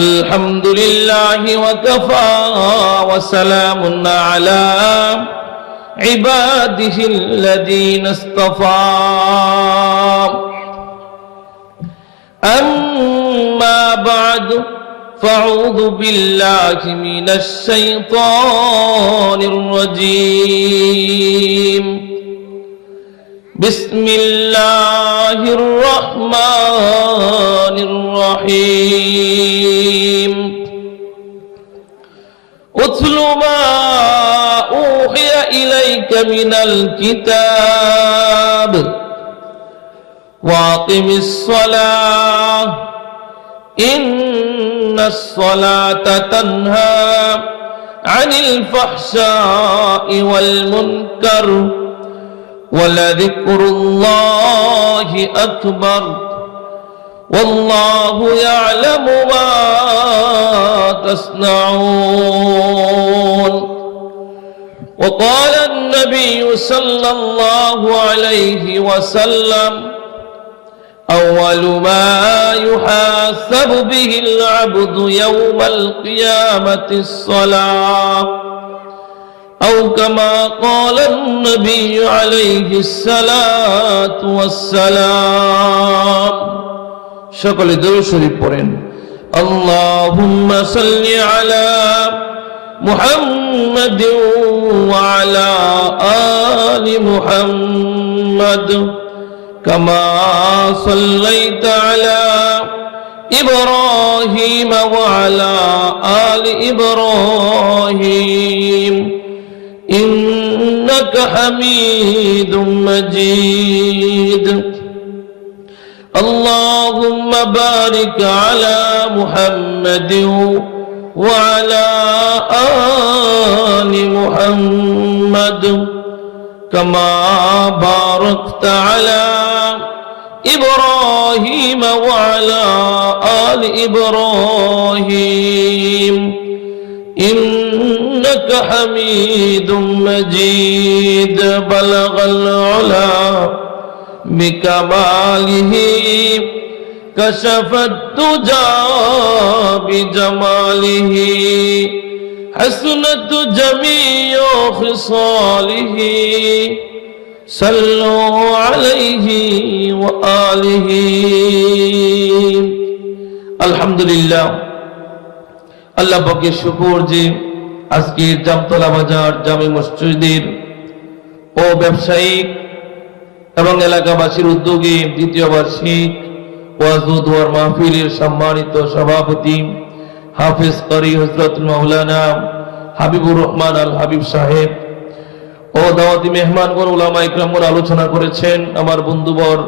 আলহামদুলিল্লাহি ওয়া কাফা ওয়া সালামুন আলা ইবাদিহিল্লাযীনা ইসতাফা আম্মা বা'দু ফাআউযু বিল্লাহি মিনাশ শাইতানির রাজীম বিসমিল্লাহির রহমানির রহিম উতলু মা উহিয়া ইলাইকা মিনাল কিতাব ওয়াকিমিস সালাহ ইন্নাস সালাতা তানহা আনিল ফাহশাই ওয়াল মুনকার ولذكر الله أكبر والله يعلم ما تصنعون وقال النبي صلى الله عليه وسلم أول ما يحاسب به العبد يوم القيامة الصلاة أو كما قال النبي عليه الصلاة والسلام شكل درود شريف পড়েন اللهم صل على محمد وعلى آل محمد كما صليت على إبراهيم وعلى آل إبراهيم إنك حميد مجيد اللهم بارك على محمد وعلى آل محمد كما باركت على إبراهيم وعلى آل إبراهيم إنك حميد مجيد بلغ العلا بكماله كشف الدجى بجماله حسنت جميع خصاله صلوا عليه وآله الحمد لله আল্লাহ পাকের শুকর যে আজকের জামতলা বাজার জামে মসজিদের ও ব্যবসায়িক এবং এলাকাবাসীর উদ্যোগে দ্বিতীয় বার্ষিক ওয়াজ ও দোয়ার মাহফিলের সম্মানিত সভাপতি হাফেজ কারি হযরত মাওলানা হাবিবুর রহমান আল হাবিব সাহেব ও দাওয়াতি মেহমানগণ উলামা ইকরামগণ আলোচনা করেছেন। আমার বন্ধুবর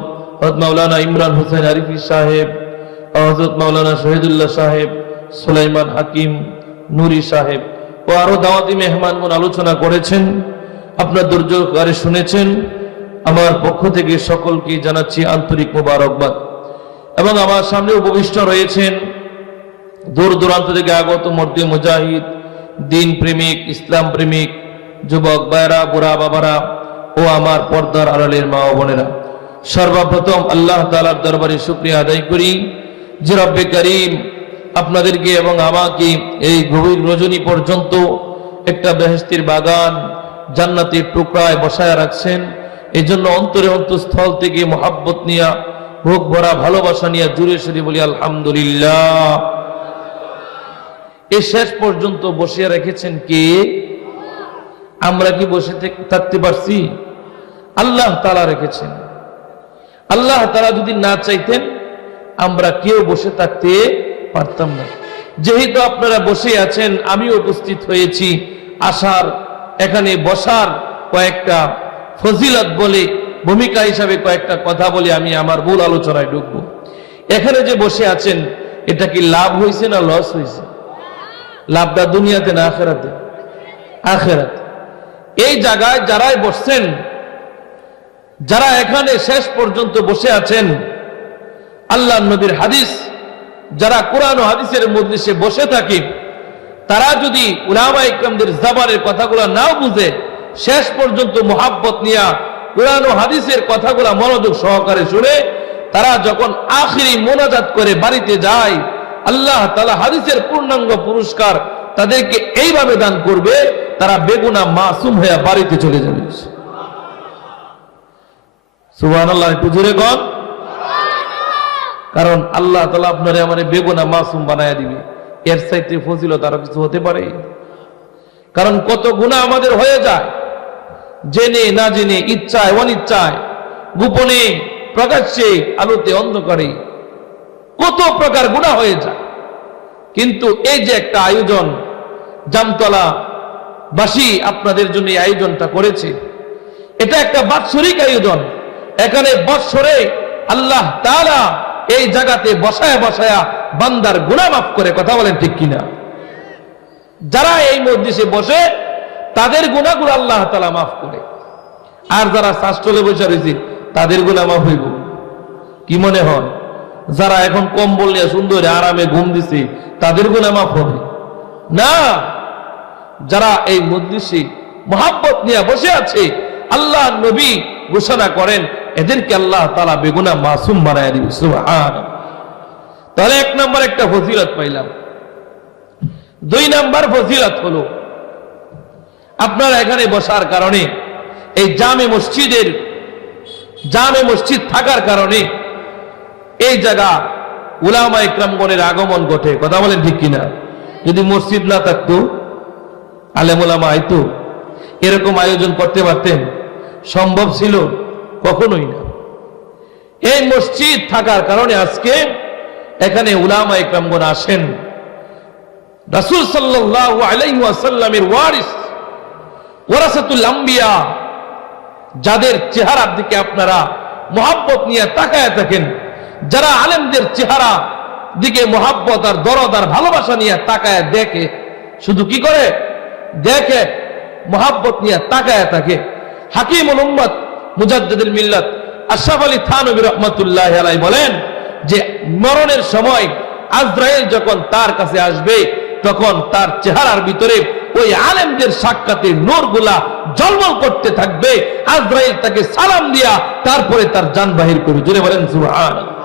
হযরত মাওলানা ইমরান হোসেন আরিফি সাহেব, হযরত মাওলানা শহীদুল্লাহ সাহেব, সুলাইমান হাকিম নুরি সাহেব ও আরো দাওয়াতি মেহমানগণ আলোচনা করেছেন। আপনার ধৈর্য সহকারে শুনেছেন। আমার পক্ষ থেকে সকলকে জানাচ্ছি আন্তরিক মোবারকবাদ। এবং আমার সামনে উপবিষ্ট রয়েছেন দূর দূরান্ত থেকে আগত মর্দে মুজাহিদ, দিন প্রেমিক, ইসলাম প্রেমিক যুবক ভাইরা, বুড়া বাবারা ও আমার পর্দার আড়ালের মা ও বোনেরা, সর্বপ্রথম আল্লাহ তাআলার দরবারে শুকরিয়া আদায় করি যে রব্বে কারীম আপনাদেরকে এবং আমাকে এই গভীর রজনী পর্যন্ত একটা বেহেশতের বাগান, জান্নাতের টুকরায় বসায় রাখছেন। এই জন্য অন্তরে অন্তঃস্থল থেকে মহাব্বত নিয়া, ভোগ ভরা ভালোবাসা নিয়ে জুড়ে সরে বলি আলহামদুলিল্লাহ। এই শেষ পর্যন্ত বসিয়ে রেখেছেন কে? আমরা কি বসে থাকতে পারছি? আল্লাহ তাআলা রেখেছেন। আল্লাহ তাআলা যদি না চাইতেন আমরা কেউ বসে থাকতে পারতাম না। যেহেতু আপনারা বসে আছেন, আমি উপস্থিত হয়েছি, আসার এখানে বসার কয়েকটা ফজিলত বলে ভূমিকা হিসাবে কয়েকটা কথা বলে আমি আমার মূল আলোচনায় ঢুকবো। এখানে যে বসে আছেন, এটা কি লাভ হয়েছে না লস হয়েছে? লাভটা দুনিয়াতে না আখিরাতে? আখিরাতে। এই জায়গায় যারাই বসছেন, যারা এখানে শেষ পর্যন্ত বসে আছেন, আল্লাহ নবীর হাদিস, যারা কোরআন ও হাদিসের মজলিসে বসে থাকে, তারা যদি উলামা ইকরামদের জবানের কথাগুলো নাও বুঝে, শেষ পর্যন্ত মুহাব্বত নিয়া কোরআন ও হাদিসের কথাগুলো মনোযোগ সহকারে শুনে, তারা যখন আখিরি মোনাজাত করে বাড়িতে যায়, আল্লাহ তাআলা হাদিসের পূর্ণাঙ্গ পুরস্কার তাদেরকে এইভাবে দান করবে, তারা বেগুনা মাসুম হয়ে বাড়িতে চলে যাবে। সুবহানাল্লাহ, একটু জোরে কর। কারণ আল্লাহ তাআলা আপনারে আমারে বেগুনা মাসুম বানায়া দিবে, এর চাইতে ফজিলত আর কিছু হতে পারে? কারণ কত গুনাহ আমাদের হয়ে যায়, জেনে না জেনে, ইচ্ছায় অনিচ্ছায়, গোপনে প্রকাশ্যে, আলোতে অন্ধকারে, কত প্রকার গুনাহ হয়ে যায়। কিন্তু এই যে একটা আয়োজন জামতলা বাসী আপনাদের জন্য এই আয়োজনটা করেছে, এটা একটা বাৎসরিক আয়োজন। এখানে বৎসরে আল্লাহ তাআলা এই জায়গাতে বসায়া বসায়া বান্দার গুনাহ মাফ করে। কথা বলেন ঠিক কিনা? যারা এই মজলিসে বসে তাদের গুনাহগুলো আল্লাহ তাআলা মাফ করে, আর যারা শাস্ত্রলে বসে রয়েছে তাদের গুনাহ মাফ হইব? কি মনে হয়? যারা এখন কম্বল নিয়ে সুন্দর আরামে ঘুম দিছে তাদের গুনাহ মাফ হবে না। যারা এই মজলিসে মুহাব্বত নিয়ে বসে আছে, আল্লাহ নবী ঘোষণা করেন এদেরকে আল্লাহ তাআলা বেগুনাহ মাসুম বানায় দিবে। সুবহানাল্লাহ। তাহলে এক নাম্বার একটা ফজিলত পাইলাম। দুই নাম্বার ফজিলত হলো আপনারা এখানে বসার কারণে, এই জামে মসজিদ থাকার কারণে এই জায়গা উলামা ইকরামগণের আগমন ঘটে। কথা বলেন ঠিক কিনা? যদি মসজিদ না থাকতো, আলেম উলামা আইতো, এরকম আয়োজন করতে পারতেন? সম্ভব ছিল? কখনোই না। এই মসজিদ থাকার কারণে আজকে এখানে উলামা ইকরামগণ আসেন। রাসূল সাল্লাল্লাহু আলাইহি ওয়াসাল্লামের ওয়ারিস, ওয়ারাসাতুল আম্বিয়া, যাদের চেহারার দিকে আপনারা মুহাব্বত নিয়ে তাকায় থাকেন, যারা আলেমদের চেহারা দিকে মুহাব্বত আর দরদ আর ভালোবাসা নিয়ে তাকায় দেখে, শুধু কি করে দেখে, মুহাব্বত নিয়ে তাকায় থাকে। হাকিমুল উম্মত মুজাদ্দিদুল মিল্লাত আশরাফ আলী থানভী রাহমাতুল্লাহি আলাইহি বলেন যে মরণের সময় আজরাইল যখন তার কাছে আসবে, তখন তার চেহারার ভিতরে ওই আলেমদের সাক্ষাতে নূরগুলা ঝলমল করতে থাকবে। আজরাইল তাকে সালাম দিয়া তারপরে তার জান বাহির করবে। জোরে বলেন সুবহানাল্লাহ।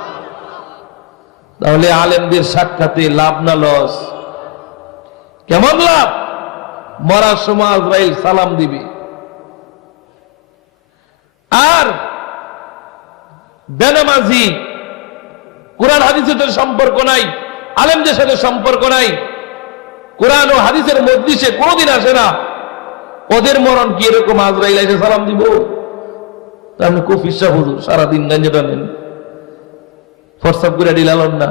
তাহলে আলেমদের সাক্ষাতে লাভ না লস? কেমন লাভ? মরার সময় আজরাইল সালাম দিবে। আর বেনামাজি, কোরআন হাদিসের সাথে সম্পর্ক নাই, আলেমদের সাথে সম্পর্ক নাই, কোরআন ও হাদিসের মজলিসে কোনোদিন আসে না, ওদের মরণ কি এরকম আজরাইল এসে সালাম দিব? আপনি কফিসা হুজুর সারাদিন গাঞ্জাটা নেন, ফরসাব করে ডিলালন না,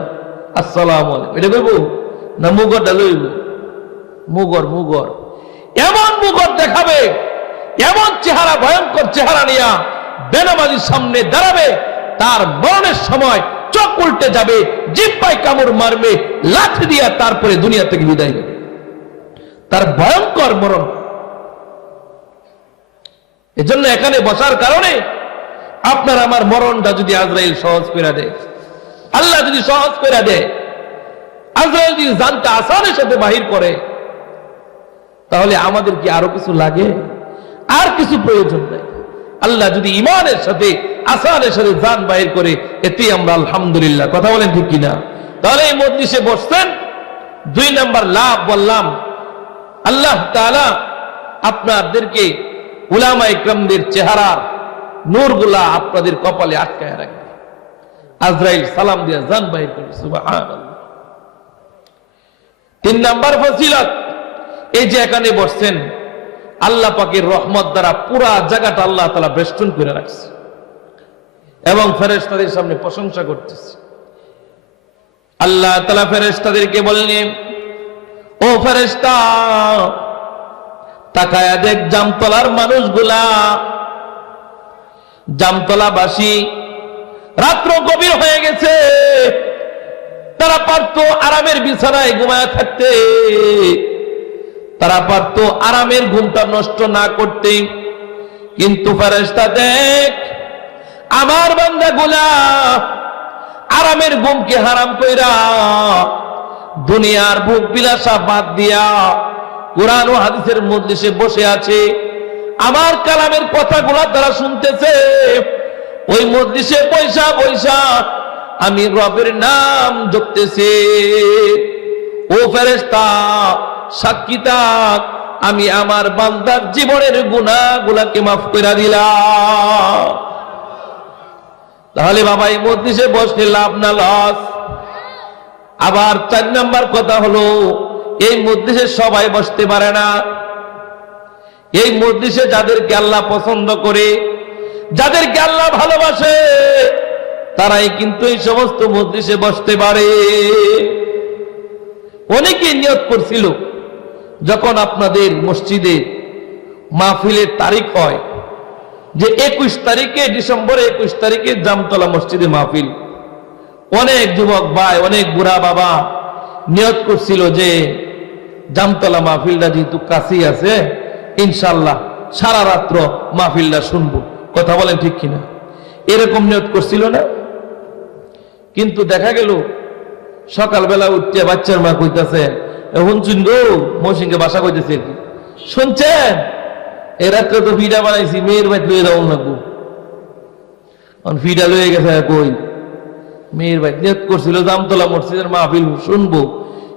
আসসালামু আলাইকুম এটা কইব না? মুগরটা লইব? মুগর এমন মুগর দেখাবে, এমন চেহারা, ভয়ঙ্কর চেহারা নিয়া বেনামাজির সামনে দাঁড়াবে, তার মরণের সময় চোখ উল্টে যাবে, জিহ্বায় কামড় মারবে, লাঠি দিয়া তারপরে দুনিয়া থেকে বিদায় নেবে। তার ভয়ঙ্কর মরণ। এজন্য এখানে বসার কারণে আপনার আমার মরণটা যদি আজরাইল সহজ করে দেয়, আল্লাহ যদি সহজ করে দেয়, আজরাইল যদি জানটা আসানের সাথে বাহির করে, তাহলে আমাদের কি আরো কিছু লাগে? আর কিছু প্রয়োজন নাই। আল্লাহ যদি ঈমানের সাথে আসানের সাথে জান বাহির করে, এতেই আমরা আলহামদুলিল্লাহ। কথা বলেন ঠিক কিনা? তাহলে এই মজলিসে বসছেন, দুই নাম্বার লাভ বললাম, আল্লাহ তাআলা আপনাদেরকে উলামা ইকরামদের চেহারার নূরগুলা আপনাদের কপালে আটকায় রাখবে। আজরাইল সালাম দিয়ে জান বাহির করবে। সুবহানাল্লাহ। তিন নাম্বার ফজিলত, এই যে এখানে বসছেন, আল্লাহ পাকের রহমত দ্বারা পুরা জায়গাটা আল্লাহ তাআলা বেষ্টন করে রাখছে এবং ফেরেশতাদের সামনে প্রশংসা করতেছে। আল্লাহ তাআলা ফেরেশতাদেরকে বললেন, ও ফেরেশতা, তাকায়া দেখ জামতলার মানুষগুলা, জামতলাবাসী, রাত্র গভীর হয়ে গেছে, তারা পারতো আরামের বিছানায় ঘুমায় থাকতে, তারা পারতো আরামের ঘুমটা নষ্ট না করতে, কিন্তু ফেরেশতা দেখ আমার বান্দাগুলা আরামের ঘুমকে হারাম কইরা দুনিয়ার ভোগ বিলাসা বাদ দিয়া কোরআন ও হাদিসের মজলিসে বসে আছে, আমার কালামের কথাগুলা তারা শুনতেছে, ওই মজলিসে পয়সা পয়সা আমি রবের নাম জপতেছি। ও ফেরেশতা সাক্ষী থাক, আমি আমার বান্দার জীবনের গুনাহগুলোকে মাফ করে দিলাম। তাহলে বাবা এই মজলিসে বসলে লাভ না লস? আবার 4 নাম্বার কথা হলো, এই মজলিসে সবাই বসতে পারে না। এই মজলিসে যাদেরকে আল্লাহ পছন্দ করে, যাদেরকে আল্লাহ ভালোবাসে, তারাই কিন্তু এই সমস্ত মজলিসে বসতে পারে। অনেকে নিয়ত করছিল যখন আপনাদের মসজিদে মাহফিলের তারিখ হয় যে 21 তারিখে, ডিসেম্বরের 21 তারিখে জামতলা মসজিদে মাহফিল। অনেক যুবক ভাই, অনেক বুড়া বাবা নিয়ত করছিল যে জামতলা মাহফিলটা যেহেতু কাছেই আছে, ইনশাল্লাহ সারা রাত্র মাহফিলটা শুনবো। কথা বলেন ঠিক কিনা? এরকম নিয়ত করছিল না? কিন্তু দেখা গেল সকালবেলা উঠতে বাচ্চার মা কইতেছে, এখন শুনবো মৌসিংকে বাসা কইতেছে, শুনছেন এ রাত্রে তো ভিডা বানাইছি, মেয়ের বাড়ি লয়ে যাও লাগবো। ভিডা লয়ে গেছে কই? মেয়ের বাড়ি। নিয়ত করছিল জামতলা মসজিদের মাহফিল শুনবো,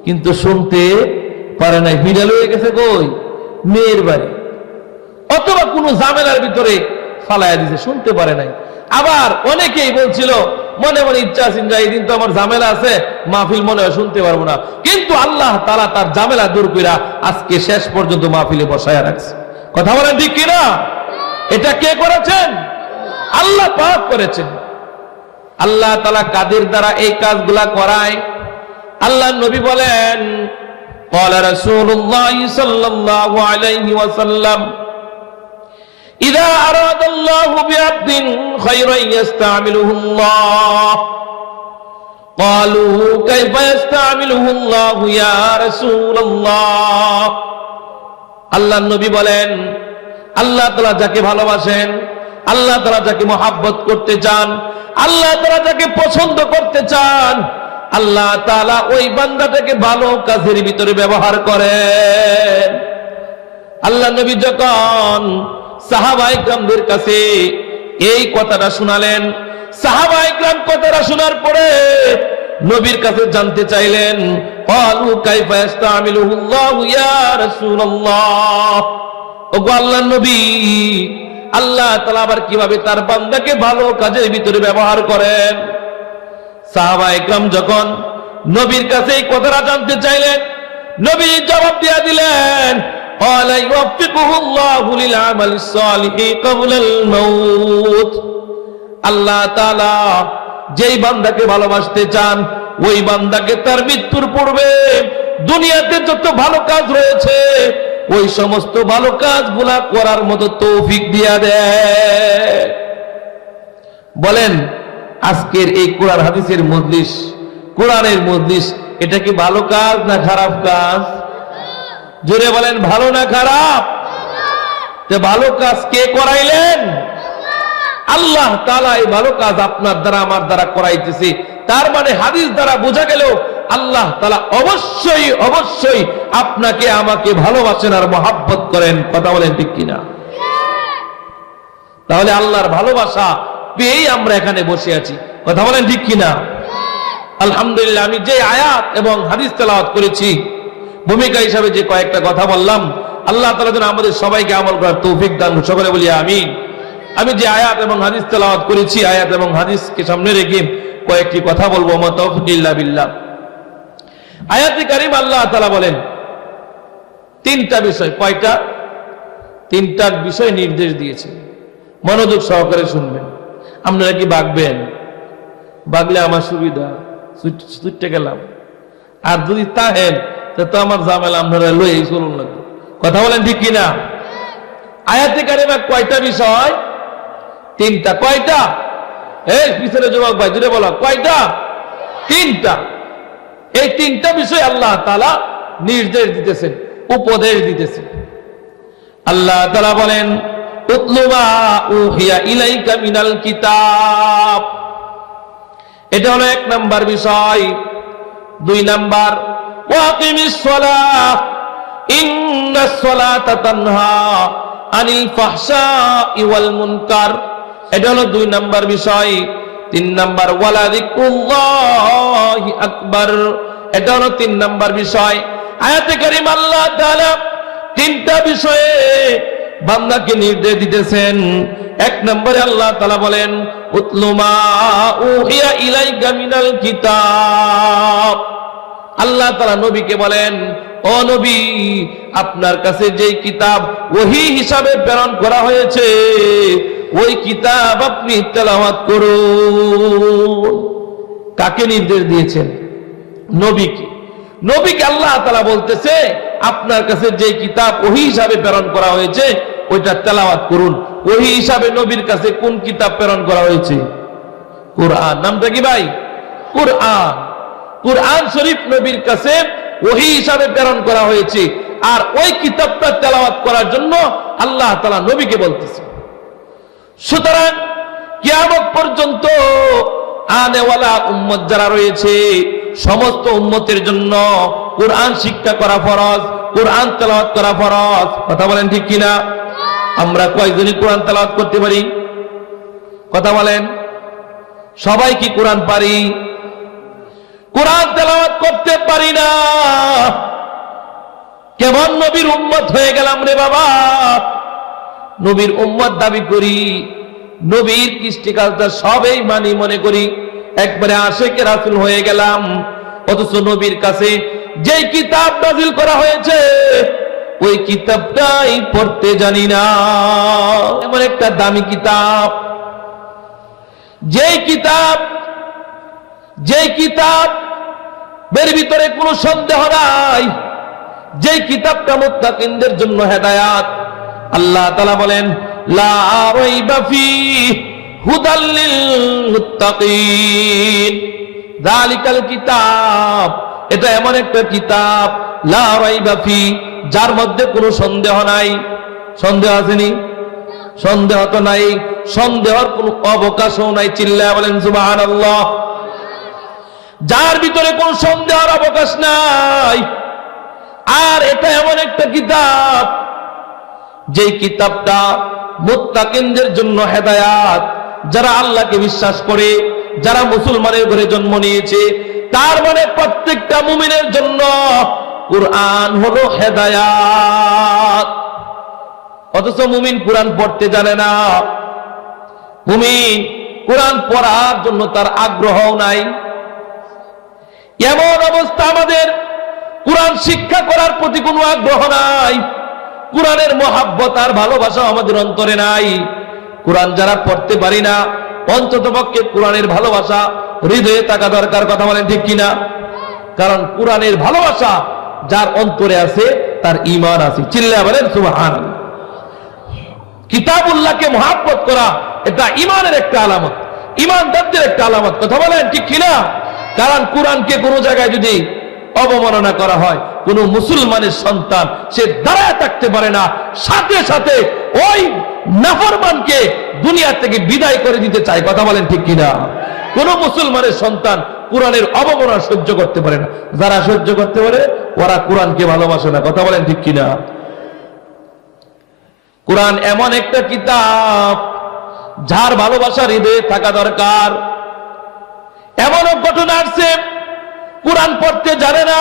কিন্তু শুনতে পারে নাই। ভিডা লয়ে গেছে কই? মেয়ের বাড়ি। অথবা কোনো ঝামেলার ভিতরে ফালাইয়া দিছে, শুনতে পারে নাই। আবার অনেকেই বলছিল মনে মনে ইচ্ছা আছে, এই দিন তো আমার ঝামেলা আছে, মাহফিল মনে হয় শুনতে পারবো না। কিন্তু আল্লাহ তাআলা তার ঝামেলা দূর কইরা আজকে শেষ পর্যন্ত মাহফিলে বসায়া রাখছে। কথা বলেন ঠিক কিনা? এটা কে করেছেন? আল্লাহ পাক করেছেন। আল্লাহ তাআলা কাদের দ্বারা এই কাজগুলা করায়? আল্লাহ নবী বলেন, ক্বালা রাসূলুল্লাহ সাল্লাল্লাহু আলাইহি ওয়াসাল্লাম, ইযা আরাদাল্লাহু বিআবদিন খায়রান ইস্তামিলুহুল্লাহ। ক্বালু কাইফা ইস্তামিলুহুল্লাহু ইয়া রাসূলুল্লাহ। আল্লাহ নবী বলেন, আল্লাহ তাআলা যাকে ভালোবাসেন, আল্লাহ তাআলা যাকে মহব্বত করতে চান, আল্লাহ তাআলা যাকে পছন্দ করতে চান, আল্লাহ তাআলা ওই বান্দাটাকে ভালো কাজের ভিতরে ব্যবহার করেন। আল্লাহ নবী যখন সাহাবায়ে কেরামদের কাছে এই কথাটা শোনালেন, সাহাবায়ে কেরাম কথাটা শোনার পরে নবীর কাছে জানতে চাইলেন, ক্বালু কাইফা ইস্তামিলুহুল্লাহু ইয়া রাসূলুল্লাহ। ওগো আল্লাহর নবী, আল্লাহ তাআলা আবার কিভাবে তার বান্দাকে ভালো কাজের ভিতরে ব্যবহার করেন? সাহাবায়ে কেরাম যখন নবীর কাছে এই কথাটা জানতে চাইলেন, নবী জবাব দিয়ে দিলেন, ক্বালা ইউফিকুহুল্লাহু লিল আমালিস সালিহি ক্বাবলাল মাউত। আল্লাহ তাআলা যেই বান্দাকে ভালোবাসতে চান, ওই বান্দাকে তার মৃত্যুর পূর্বে দুনিয়াতে যত ভালো কাজ রয়েছে ওই সমস্ত ভালো কাজগুলা করার মতো তৌফিক দিয়া দেয়। বলেন আজকের এই কোরআন হাদিসের মজলিস, কোরআনের মজলিস, এটা কি ভালো কাজ না খারাপ কাজ? জোরে বলেন, ভালো না খারাপ? ভালো কাজ কে করাইলেন? আল্লাহ তাআলা এই ভালো কাজ আপনার দ্বারা আমার দ্বারা করাইতেছে। তার মানে হাদিস দ্বারা বোঝা গেল আল্লাহ তাআলা অবশ্যই অবশ্যই আপনাকে আমাকে ভালোবাসেন আর মহব্বত করেন। কথা বলেন ঠিক কিনা? তাহলে আল্লাহর ভালোবাসা পেয়েই আমরা এখানে বসে আছি। কথা বলেন ঠিক কিনা? আলহামদুলিল্লাহ। আমি যে আয়াত এবং হাদিস তেলাওয়াত করেছি, ভূমিকা হিসাবে যে কয়েকটা কথা বললাম, আল্লাহ তাআলা যেন আমাদের সবাইকে আমল করার তৌফিক দান। সকলে বলি আমিন। আমি যে আয়াত এবং হাদিস তেলাওয়াত করেছি, আয়াত এবং হাদিসকে সামনে রেখে কয়েকটি কথা বলবো। মা তাওফীক ইল্লা বিল্লাহ। আয়াতে কারীম আল্লাহ তাআলা বলেন তিনটা বিষয়। কয়টা? তিনটা বিষয় নির্দেশ দিয়েছে। মনোযোগ সহকারে শুনবেন। আপনারা কি বাগবেন? বাগলে আমার সুবিধা, ছুটতে গেলাম। আর যদি তাহেন তো আমার ঝামেলা আপনারা লই চলুন লাগবে। কথা বলেন ঠিক কিনা? আয়াতে কারিমা কয়টা বিষয়? তিনটা। কয়টা? এই পিছনে যুবক ভাই জুড়ে বলো, কয়টা? তিনটা। এই তিনটা বিষয় আল্লাহ তাআলা নির্দেশ দিতেছেন, উপদেশ দিতেছেন। আল্লাহ তাআলা বলেন, উতলু মা উহিয়া ইলাইকা মিনাল কিতাব। এটা হলো 1 নাম্বার বিষয়। 2 নাম্বার, ওয়াকিমিস সালাহ ইন্নাস সালাতা তানহা আনিল ফাহশাই ওয়াল মুনকার এটা হলো 2 নাম্বার বিষয়। 3 নাম্বার ওয়ালা যিকরুল্লাহি আকবার, এটা হলো 3 নাম্বার বিষয়। আয়াতে কারীম আল্লাহ তাআলা 3টা বিষয়ে বান্দাকে নির্দেশ দিতেছেন। 1 নম্বরে আল্লাহ তাআলা বলেন উতলু মা উহিয়া ইলাইকা মিনাল কিতাব। আল্লাহ তাআলা নবীকে বলেন, ও নবী, আপনার কাছে যেই কিতাব ওহী হিসাবে প্রেরণ করা হয়েছে ওই কিতাব আপনি তেলাওয়াত করুন। কাকে নির্দেশ দিয়েছেন? নবীকে। নবীকে আল্লাহ তাআলা বলতেছে আপনার কাছে যে কিতাব ওহী হিসাবে প্রেরণ করা হয়েছে ওইটা তেলাওয়াত করুন। ওহী হিসাবে নবীর কাছে কোন কিতাব প্রেরণ করা হয়েছে? কুরআন। নামটা কি ভাই? কুরআন। কুরআন শরীফ নবীর কাছে ওহী হিসাবে প্রেরণ করা হয়েছে, আর ওই কিতাবটা তেলাওয়াত করার জন্য আল্লাহ তাআলা নবীকে বলতেছে। সুতরাং কিয়ামত পর্যন্ত আনেওয়ালা উম্মত যারা রয়েছে সমস্ত উম্মতের জন্য কুরআন শিক্ষা করা ফরজ, কুরআন তেলাওয়াত করা ফরজ। কথা বলেন ঠিক কিনা? আমরা কয়জনই কোরআন তেলাওয়াত করতে পারি? কথা বলেন। সবাই কি কোরআন পারি? কোরআন তেলাওয়াত করতে পারি না। কেমন নবীর উম্মত হয়ে গেলাম রে বাবা! নবীর উম্মত দাবি করি, নবীর কৃষ্টিকালটা সবই মানি মনে করি, একবারে আশিকে রাসূল হয়ে গেলাম, অথচ নবীর কাছে যে কিতাব নাযিল করা হয়েছে ওই কিতাবটাই পড়তে জানি না। এমন একটা দামি কিতাব, যে কিতাব এর ভিতরে কোনো সন্দেহ নাই, যে কিতাবটা মুত্তাকিনদের জন্য হেদায়াত। আল্লাহ তাআলা বলেন লা রাইবা ফীহি হুদাল লিল মুত্তাকিন। যালিকাল কিতাব, এটা এমন একটা কিতাব লা রাইবা ফীহি, যার মধ্যে কোনো সন্দেহ নাই। সন্দেহ আসেনি? সন্দেহ তো নাই, সন্দেহের কোনো অবকাশও নাই। চিল্লায়া বলেন সুবহানাল্লাহ। যার ভিতরে কোনো সন্দেহের অবকাশ নাই। আর এটা এমন একটা কিতাব যে কিতাবটা মুত্তাকিনদের জন্য হেদায়াত। যারা আল্লাহকে বিশ্বাস করে, যারা মুসলমানের ঘরে জন্ম নিয়েছে, তার মানে প্রত্যেকটা মুমিনের জন্য কুরআন হলো হেদায়াত। অথচ মুমিন কোরআন পড়তে জানে না, মুমিন কোরআন পড়ার জন্য তার আগ্রহ নাই। এমন অবস্থা আমাদের, কোরআন শিক্ষা করার প্রতি কোনো আগ্রহ নাই, কোরআনের মহাব্বত আর ভালোবাসা আমাদের অন্তরে নাই। কোরআন যারা পড়তে পারি না, অন্ততপক্ষে কোরআনের ভালোবাসা হৃদয়ে থাকা দরকার। কথা বলেন ঠিক কিনা? কারণ কোরআনের ভালোবাসা যার অন্তরে আছে তার ঈমান আছে। চিল্লায়া বলেন সুবহানাল্লাহ। কিতাবুল্লাহকে মহাব্বত করা এটা ঈমানের একটা আলামত, ঈমানদারদের একটা আলামত। কথা বলেন ঠিক কিনা? কারণ কোরআনকে কোনো জায়গায় যদি অবমাননা করা হয়, কোন মুসলমানের সন্তান সে দাঁড়ায় থাকতে পারে না, সাথে সাথে ওই নাফরমানকে দুনিয়া থেকে বিদায় করে দিতে চায়। কথা বলেন ঠিক কিনা? কোন মুসলমানের সন্তান কোরআনের অবমাননা সহ্য করতে পারে না। যারা সহ্য করতে পারে ওরা কোরআনকে ভালোবাসে না। কথা বলেন ঠিক কিনা? কোরআন এমন একটা কিতাব যার ভালোবাসা হৃদয়ে থাকা দরকার। এমনও ঘটনা আসছে কোরআন পড়তে জানে না,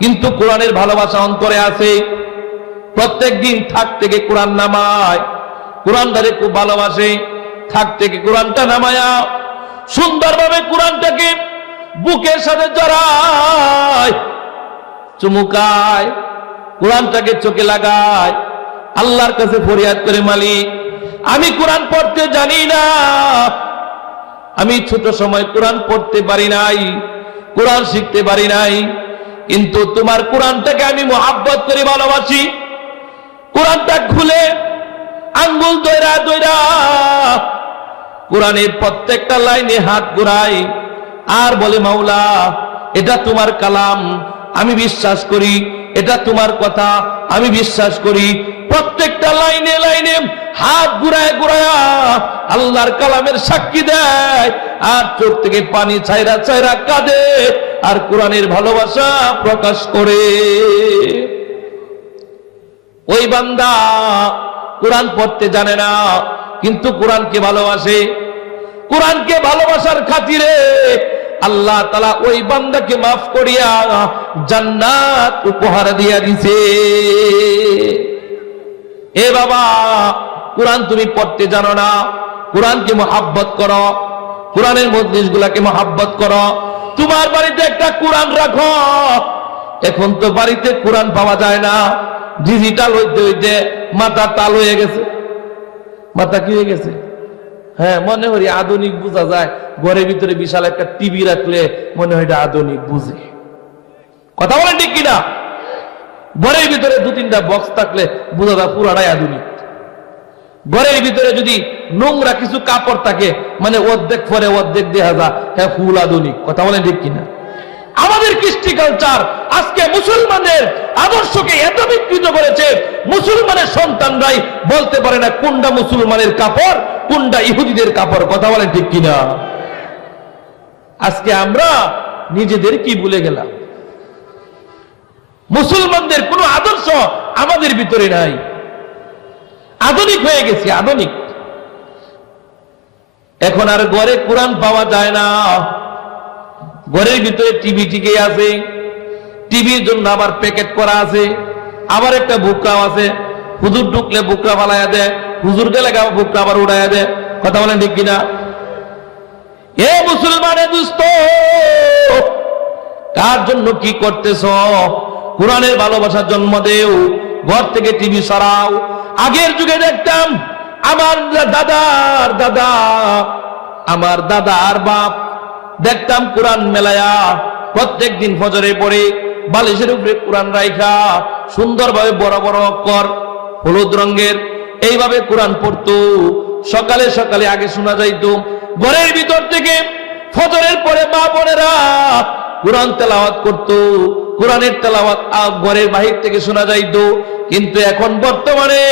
কিন্তু কোরআনের ভালোবাসা অন্তরে আছে। প্রত্যেক দিন থাক থেকে কোরআন নামায়, কোরআনটারে খুব ভালোবাসে, থাক থেকে কোরআনটা নামায়া সুন্দরভাবে কোরআনটাকে বুকের সাথে জড়ায়, চুমুকায়, কোরআনটাকে চোখে লাগায়, আল্লাহর কাছে ফরিয়াদ করে, মালিক আমি কোরআন পড়তে জানি না, আমি ছোট সময় কোরআন পড়তে পারি নাই, কোরআন শিখতে পারি নাই, কিন্তু তোমার কোরআনটাকে আমি মহাব্বত করে ভালোবাসি। কোরআনটা খুলে আঙ্গুল দইরা দইরা কোরআনের প্রত্যেকটা লাইনে হাত ঘুরাই আর বলে, মাওলা এটা তোমার কালাম, আমি বিশ্বাস করি, এটা তোমার কথা, আমি বিশ্বাস করি। প্রত্যেকটা লাইনে লাইনে হাত ঘুরায় ঘুরায়া আল্লাহর কালামের সাক্ষী দেয়, আর চোখ থেকে পানি ছাইরা ছাইরা কাঁদে, আর কোরআনের ভালোবাসা প্রকাশ করে। ওই বান্দা কোরআন পড়তে জানে না, কিন্তু কোরআনকে ভালোবাসে। কোরআনকে ভালোবাসার খাতিরে আল্লাহ তাআলা ওই বান্দাকে মাফ করিয়া জান্নাত উপহার দিয়া দিছে। এ বাবা, কোরআন তুমি পড়তে জানো না, কোরআনকে মহব্বত করো, কোরআনের মজলিসগুলোকে মহব্বত করো। তোমার বাড়িতে একটা কোরআন রাখো। এখন তো বাড়িতে কোরআন পাওয়া যায় না, ডিজিটাল হইতে হইতে মাথা তাল হয়ে গেছে। মাথা কি হয়ে গেছে? হ্যাঁ, মনে হয় আধুনিক বোঝা যায়। ঘরের ভিতরে বিশাল একটা টিভি রাখলে মনে হয় এটা আধুনিক বুঝে। কথা বলেন ঠিক কিনা? ঘরের ভিতরে 2-3টা বক্স থাকলে বোঝা যায় পুরাটাই আধুনিক। ঘরের ভিতরে যদি নোংরা কিছু কাপড় থাকে, মানে অর্ধেক পরে অর্ধেক দেখা যায়, হ্যাঁ ফুল আধুনিক। কথা বলেন ঠিক কিনা? আমাদের কৃষ্টি কালচার আজকে মুসলমানের আদর্শকে এত বিকৃত করেছে, মুসলমানের সন্তানরাই বলতে পারে না কোনটা মুসলমানের কাপড়, কোনটা ইহুদিদের কাপড়। কথা বলেন ঠিক কিনা? আজকে আমরা নিজেদের কি ভুলে গেলাম? মুসলমানদের কোনো আদর্শ আমাদের ভিতরে নাই, আধুনিক হয়ে গেছি, আধুনিক। এখন আর ঘরে কোরআন পাওয়া যায় না, ঘরের ভিতরে টিভি টিকে আছে, টিভির জন্য আবার প্যাকেট করা আছে, আবার একটা বুকরাও আছে। হুজুর ঢুকলে বুকরা ফালাইয়া দেয়, হুজুর গেলে বুকরা আবার উড়াইয়া দেয়। কথা বলেন ঠিক কিনা? এ মুসলমানের দুস্থ, কার জন্য কি করতেছ? কোরআনের ভালোবাসার জন্ম দেও, ঘর থেকে টিভি সরাও। আগের যুগে দেখতাম আমার দাদার দাদা, আমার দাদার বাপ, দেখতাম কোরআন মেলায়া প্রত্যেক দিন ফজরে পড়ে বালিশের উপরে কোরআন রাইখা সুন্দরভাবে বড় বড় অক্ষর হলুদ রঙের এইভাবে কোরআন পড়তো। সকালে সকালে আগে শোনা যাইতো ঘরের ভিতর থেকে ফজরের পরে মা বোনেরা কোরআন তেলাওয়াত করতো। কোরআনের তেলাওয়াত ঘরের বাহির থেকে শোনা যাইতো। কিন্তু এখন বর্তমানে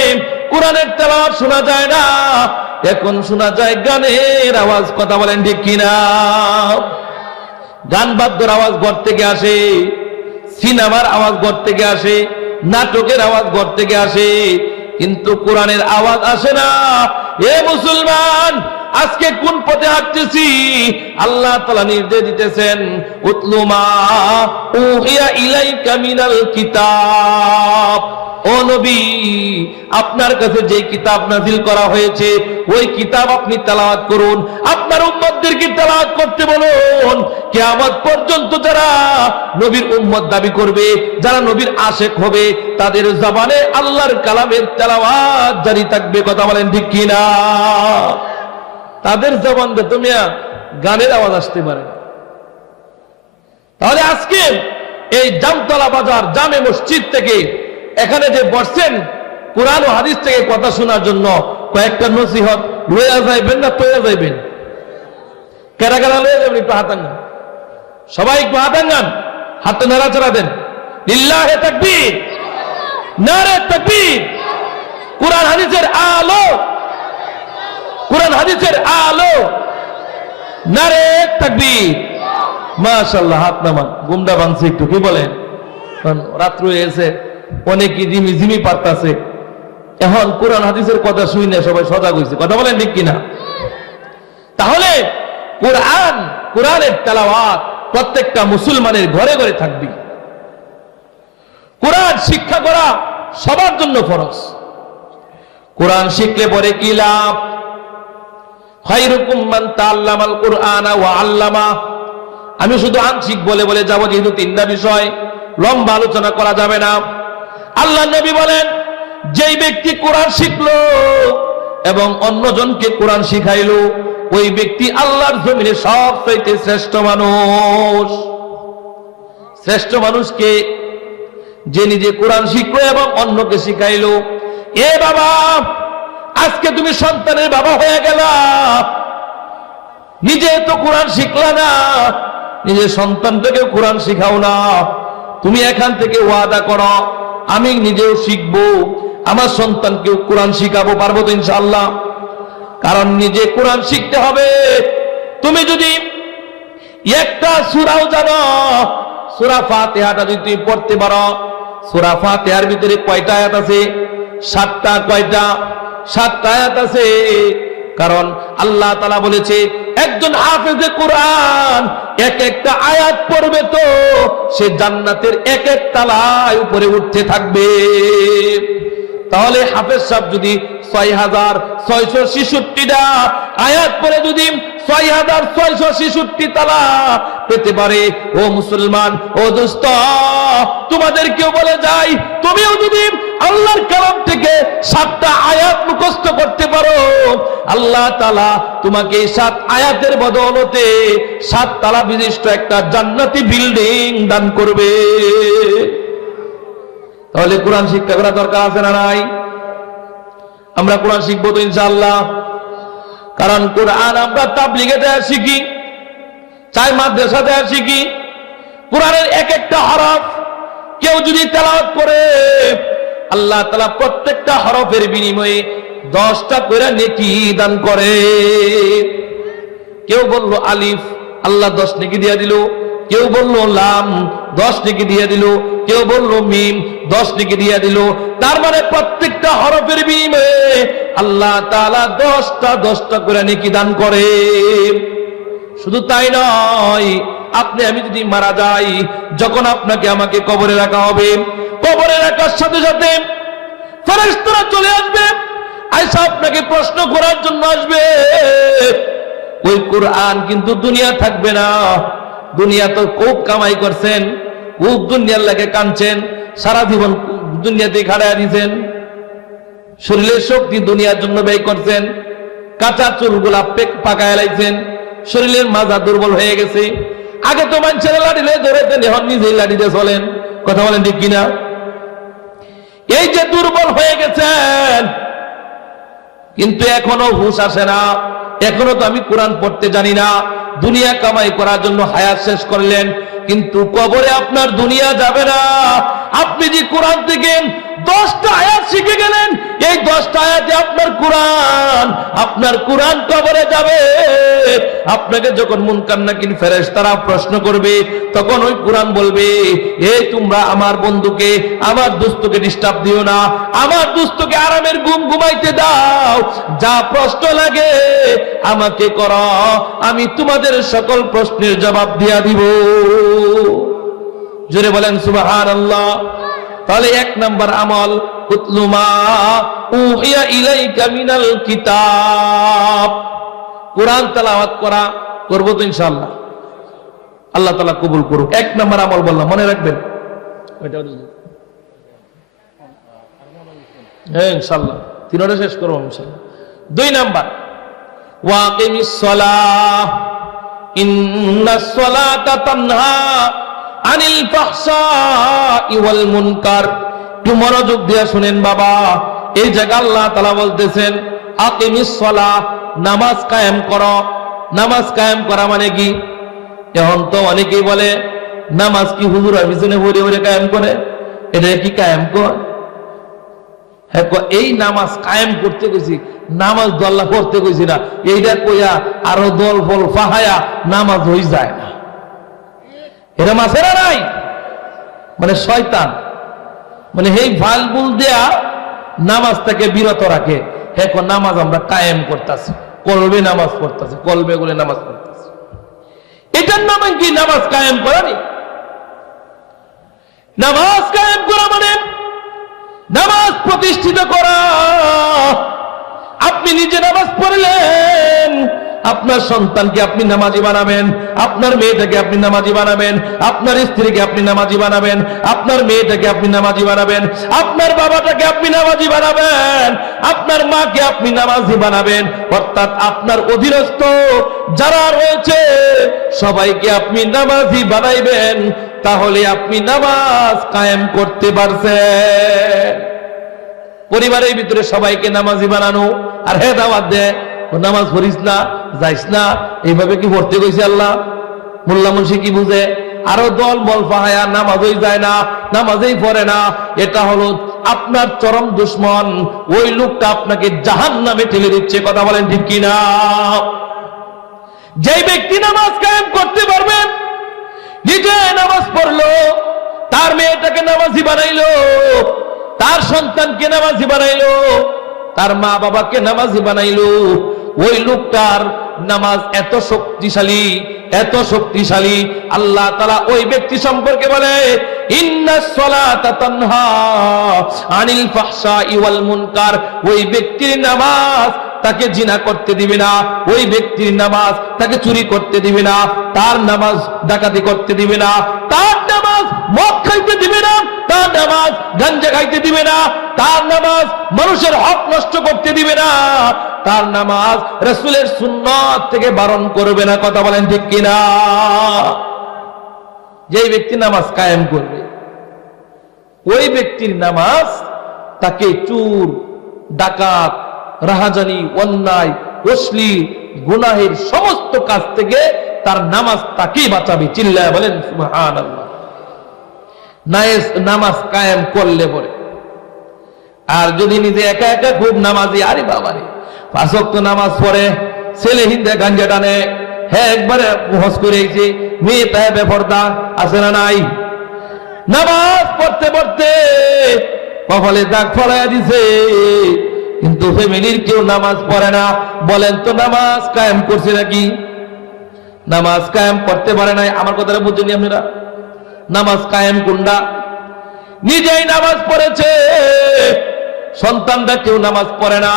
কোরআনের তেলাওয়াত শোনা যায় না, এখন শোনা যায় গানের আওয়াজ। কথা বলেন ঠিক কিনা? গান বাদ্যর আওয়াজ ঘর থেকে আসে, সিনেমার আওয়াজ ঘর থেকে আসে, নাটকের আওয়াজ ঘর থেকে আসে, কিন্তু কোরআনের আওয়াজ আসে না। এ মুসলমান, আজকে কোন পথে হাঁটতেছি? আল্লাহ তাআলা নির্দেশ দিতেছেন, উতলু মা উহিয়া ইলাইকা মিনাল কিতাব। ও নবী, আপনার কাছে যে কিতাব নাযিল করা হয়েছে ওই কিতাব আপনি তেলাওয়াত করুন, আপনার উম্মতদেরকে তেলাওয়াত করতে বলুন। কিয়ামত পর্যন্ত যারা নবীর উম্মত দাবি করবে, যারা নবীর আশিক হবে, তাদের জবানে আল্লাহর কালামের তেলাওয়াত জারি থাকবে। কথা বলেন ঠিক কিনা? তাদের জবান দিয়ে তুমি গানের আওয়াজ আসতে পারে। তাহলে আজকে এই জামতলা বাজার জামে মসজিদ থেকে এখানে যে বসছেন কোরআন ও হাদিস থেকে কথা শোনার জন্য, কয়েকটা নসিহত লইয়া যাইবেন না তৈয়া যাইবেন? কেরা কেরা লইয়া যাবেন? একটু হাতাঙ্গান, সবাই একটু হাতাঙ্গান, হাতে নাড়াচাড়া দেন। লিল্লাহে তাকবীর, নারে তাকবীর। কোরআন হাদিসের আলো, কোরআন হাদিসের আলো, নারে তাকবীর। মাশাআল্লাহ, হাত নামান। গুমডা ভাঙছে একটু, কি বলেন? রাত্র হয়েছে, অনেকে জিমি জিমি পারতাছে। এখন কোরআন হাদিসের কথা শুনে সবাই সজাগ হয়েছে। কথা বলেন ঠিক কিনা? তাহলে কোরআন, কোরআনের তেলাওয়াত প্রত্যেকটা মুসলমানের ঘরে ঘরে থাকবে। কোরআন শিক্ষা করা সবার জন্য ফরজ। কোরআন শিখলে পরে কি লাভ? খায়রুকুম মান তাআল্লামাল কুরআনা ওয়া আল্লামা। আমি শুধু আংশিক বলে বলে যাব, যেহেতু 3টা বিষয়, লম্বা আলোচনা করা যাবে না। আল্লাহ নবী বলেন, যেই ব্যক্তি কোরআন শিখলো এবং অন্যজনকে কোরআন শিখাইলো, ওই ব্যক্তি আল্লাহর জমিনে সবচেয়ে শ্রেষ্ঠ মানুষ। শ্রেষ্ঠ মানুষকে যে নিজে কোরআন শিখলো এবং অন্যকে শিখাইলো। এ বাবা, আজকে তুমি সন্তানের বাবা হয়ে গেলা, নিজে তো কোরআন শিখলা না, নিজের সন্তানটাকে কোরআন শিখাও না। তুমি এখান থেকে ওয়াদা করো, আমি নিজেও শিখবো, আমার সন্তানকেও কোরআন শিখাবো। পারবো তো ইনশাআল্লাহ? কারণ নিজে কোরআন শিখতে হবে। তুমি যদি একটা সূরাও জানো, সূরা ফাতিহাটা যদি তুমি পড়তে পারো, সূরা ফাতিহার ভিতরে কয়টা আয়াত আছে? 7টা। কয়টা? 7টা আয়াত আছে। কারণ আল্লাহ তাআলা বলেছে একজন হাফেজে কোরআন এক একটা আয়াত পড়বে তো সে জান্নাতের এক এক তলায় উপরে উঠতে থাকবে। তাহলে হাফেজ সাহেব যদি 6666টা আয়াত পড়ে যদি 6666 তালা পেতে পারে, ও মুসলমান, ও দোস্ত, তোমাদেরকেও বলে যাই, তুমিও যদি আল্লাহর কালাম থেকে 7টা আয়াত মুখস্থ করতে পারো, আল্লাহ তাআলা তোমাকে 7 আয়াতের বদৌলতে 7 তালা বিশিষ্ট একটা জান্নাতি বিল্ডিং দান করবে। তাহলে কোরআন শিক্ষা করা দরকার আছে না নাই? আমরা কোরআন শিখবো তো ইনশাআল্লাহ। কারণ কোরআন আমরা তাবলীগে দেয়া শিখি, চাই মাদ্রাসা দেয়া শিখি। কোরআনের এক একটা হরফ কেউ যদি তেলাওয়াত করে, আল্লাহ তাআলা প্রত্যেকটা হরফের বিনিময়ে 10টা করে নেকি দান করে। কেউ বলল আলিফ, আল্লাহ 10 নেকি দিয়ে দিল। কেউ বলল লাম, 10 নেকি দিয়ে দিল। কেউ বলল মিম, 10 নেকি দিয়ে দিল। তার মানে প্রত্যেকটা হরফের বিনিময়ে আল্লাহ তাআলা 10টা করে নেকি দান করে। শুধু তাই নয়, আপনি আমি যদি মারা যাই, যখন আপনাকে আমাকে কবরে রাখা হবে, কবরে রাখার সাথে সাথে ফেরেশতারা চলে আসবে, আয়েশা আপনাকে প্রশ্ন করার জন্য আসবে। ওই কোরআন কিন্তু দুনিয়া থাকবে না। দুনিয়া তো খুব কামাই করছেন, খুব দুনিয়ার লাগে কাঁদছেন, সারা জীবন দুনিয়াতে খাড়ায় দিয়েছেন, শরীরের শক্তি দুনিয়ার জন্য ব্যয় করছেন, কাঁচা চুলগুলা পাকায় লাইছেন, শরীরের মাজা দুর্বল হয়ে গেছে। আগে তো মানুষের লাঠিলে ধরেতেন, এখন নিজেই লাঠিতে চলেন। কথা বলেন ঠিক কিনা? এই যে দুর্বল হয়ে গেছেন, কিন্তু এখনো হুঁশ আসে না, এখনো তো আমি কোরআন পড়তে জানি না। দুনিয়া কামাই করার জন্য হায়াত শেষ করলেন, কিন্তু কবরে আপনার দুনিয়া যাবে না। আপনি যে কোরআন থেকে 10টা আয়াত শিখে গেলেন, এই 10টা আয়াতে আপনার কোরআন কবরে যাবে। আপনাকে যখন মুনকার নাকির ফেরেশতারা প্রশ্ন করবে, তখন ওই কোরআন বলবে, এই তোমরা আমার বন্ধুকে, আমার দোস্তকে ডিস্টার্ব দিও না, আমার দোস্তকে আরামের ঘুম ঘুমাইতে দাও, যা প্রশ্ন লাগে আমাকে করো, আমি তোমাদের সকল প্রশ্নের জবাব দিয়া দিব। জোরে বলেন সুবহানাল্লাহ। তাহলে 1 নাম্বার আমল, উতলুমা উহিয়া ইলাইকা মিনাল কিতাব, কোরআন তেলাওয়াত করা। করব তো ইনশাআল্লাহ, আল্লাহ তাআলা কবুল করুক। 1 নাম্বার আমল বললাম, মনে রাখবেন। হ্যাঁ ইনশাআল্লাহ, 3টা শেষ করব ইনশাআল্লাহ। 2 নাম্বার, ওয়াকিমিস সালাহ ইন্নাস সালাতা তানহা আনিল ফাহশাই ওয়াল মুনকার। একটু মনোযোগ দিয়ে শুনেন বাবা, এই জায়গা আল্লাহ তাআলা বলতেছেন আকিমিস সালাহ, নামাজ কায়েম করো। নামাজ কায়েম করা মানে কি? এখন তো অনেকেই বলে নামাজ কি হুজুরের পিছনে ঘুরে ঘুরে কায়েম করে, এটা কি কায়েম কর? হ্যাঁ, এই নামাজ কায়েম করতে কইছি, নামাজ দল্লা করতে কইছি না। এইটা কইয়া আরো দল ফল ফাহায়া নামাজ হয়ে যায় না। এরা মাসেরা নাই, মানে শয়তান, মানে এই ফালবুল দেয়া নামাজ থেকে বিরত রাখে। হ্যাঁ, নামাজ আমরা কায়েম করতেছি, কলবে নামাজ পড়তেছি, কলবে গুলে নামাজ পড়তেছি। এটার নামে কি নামাজ কায়েম করা নেই? নামাজ কায়েম করা মানে নামাজ প্রতিষ্ঠিত করা। আপনি নিজে নামাজ পড়লেন, আপনার সন্তানকে আপনি নামাজি বানাবেন, আপনার মেয়েটাকে আপনি নামাজি বানাবেন, আপনার স্ত্রীকে আপনি নামাজি বানাবেন, আপনার মেয়েটাকে আপনি নামাজি বানাবেন, আপনার বাবাটাকে আপনি নামাজি বানাবেন, আপনার মাকে আপনি নামাজি বানাবেন। অর্থাৎ আপনার অধীনস্থ যারা রয়েছে সবাইকে আপনি নামাজি বানাইবেন। তাহলে আপনি নামাজ কায়েম করতে পারছেন। পরিবারের ভিতরে সবাইকে নামাজি বানানো, আর হে দাওয়াত দেয় নামাজ পড়িস না, যাইস না, এইভাবে কি পড়তে কইছে আল্লাহ? মোল্লা মুন্সি কি বুঝে? আরো দল বল পাহায়া নামাজই যায় না, নামাজই পড়ে না। এটা হলো আপনার চরম দুশ্মন। ওই লোকটা আপনাকে জাহান্নামে ঠেলে দিচ্ছে। কথা বলেন ঠিক কিনা? যে ব্যক্তি নামাজ কায়েম করতে পারবে, নিজে নামাজ পড়লো, তার মেয়েটাকে নামাজি বানাইলো, তার সন্তানকে নামাজি বানাইলো, তার মা বাবাকে নামাজি বানাইলো, ওই লোকটার নামাজ এত শক্তিশালী, এত শক্তিশালী, আল্লাহ তাআলা ওই ব্যক্তি সম্পর্কে বলে ইন্নাস সালাতা তানহা আনিল ফাহশাই ওয়াল মুনকার। ওই ব্যক্তির নামাজ তাকে জিনা করতে দিবে না, ওই ব্যক্তির নামাজ তাকে চুরি করতে দিবে না, তার নামাজ ডাকাতি করতে দিবে না, তার নামাজ মদ খাইতে দিবে না, তার নামাজ গাঞ্জা খাইতে দিবে না, তার নামাজ মানুষের হক নষ্ট করতে দিবে না, তার নামাজ রাসূলের সুন্নাত থেকে বারণ করবে না। কথা বলেন ঠিক কিনা? যেই ব্যক্তি নামাজ কায়েম করবে, ওই ব্যক্তির নামাজ তাকে চুর, ডাকাত, রাহাজানি, অন্যায়, অশ্লীল, গুনাহের সমস্ত কাজ থেকে তার নামাজ তাকেই বাঁচাবে। চিল্লায় বলেন সুবহানাল্লাহ। নামাজ কায়েম করলে পরে। আর যদি নিজে একা একা খুব নামাজি, আরে বাবারে 5 ওয়াক্ত নামাজ পড়ে, ছেলে হিন্দে গাঞ্জা টানে, হ্যাঁ একবারে হজ করে এসেছে, মেয়ে তাই বেপরদা আছে না নাই? নামাজ পড়তে পড়তে কপালে দাগ ফলাইয়া দিছে, কিন্তু ফ্যামিলির কেউ নামাজ পড়ে না। বলেন তো নামাজ কায়েম করছে নাকি? নামাজ কায়েম করতে পারে নাই। আমার কথাটা বুঝছেন আপনারা? নামাজ কায়েম কোনটা? নিজেই নামাজ পড়েছে, সন্তানরা কেউ নামাজ পড়ে না,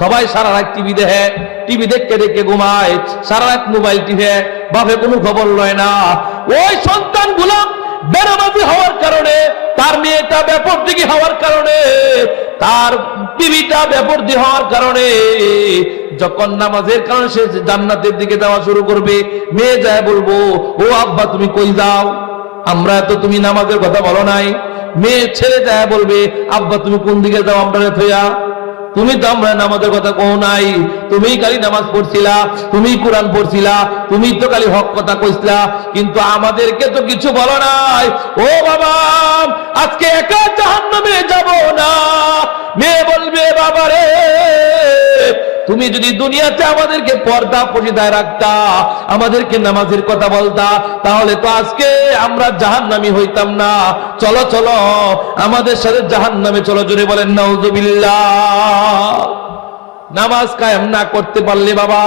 সবাই সারা রাত টিভি দেখে, টিভি দেখতে দেখতে ঘুমায়, সারা রাত মোবাইল টিপে, বাপে কোনো খবর লয় না। ওই সন্তানগুলো বেনামাজি হওয়ার কারণে, তার মেয়েটা বেপরদিগি হওয়ার কারণে, তার টিভিটা বেপরদি হওয়ার কারণে, যখন নামাজের কারণে সে জান্নাতের দিকে যাওয়া শুরু করবে, মেয়ে যায় বলবো, ও আব্বা তুমি কই যাও? আমরা তো তুমি নামাজের কথা বলো নাই। মেয়ে ছেলে যায় বলবে, আব্বা তুমি কোন দিকে যাও আমরা থইয়া? তুমি তো আমরা নামাজের কথা কও নাই, তুমি খালি নামাজ পড়ছিলা, তুমি কোরআন পড়ছিলা, তুমি তো খালি হক কথা কইছিলা, কিন্তু আমাদেরকে তো কিছু বলো নাই। ও বাবা, আজকে একা জাহান্নামে যাব না। মেয়ে বলবে, বাবা রে, তুমি যদি দুনিয়াতে আমাদেরকে পর্দা পরিধায় রাখতা, আমাদেরকে নামাজের কথা বলতা, তাহলে তো আজকে আমরা জাহান্নামী হইতাম না। চলো চলো আমাদের সাথে জাহান্নামে চলো। জোরে বলেন নাউযুবিল্লাহ। নামাজ কায়েম না করতে পারলে বাবা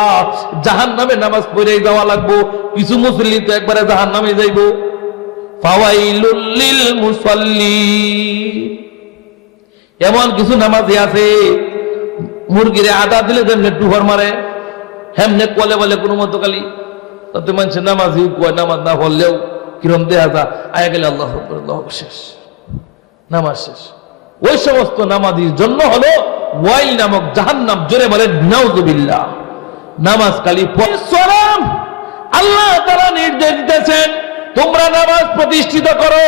জাহান্নামে নামাজ পড়ে যাওয়া লাগবো। কিছু মুসল্লি তো একবারে জাহান্নামে যাইবো। ফাওয়াইলুল লিল মুসাল্লিন। এমন কিছু নামাজি আছে, মুরগিরে আদা দিলে যেমনি টুহর মারে, হেমনে কলে বলে কোনো মতো খালি তাতে মানুষ নামাজি কয়, নামাজ না পড়লেও কিরম দেয়া যা আয়া গেলে আল্লাহ শেষ, নামাজ শেষ। ওই সমস্ত নামাজির জন্য হলো ওয়াইল নামক জাহান্নাম। জোরে বলে নাউযুবিল্লাহ। নামাজ খালি পড়াম। আল্লাহ তাআলা নির্দেশ দিতেছেন, তোমরা নামাজ প্রতিষ্ঠিত করো,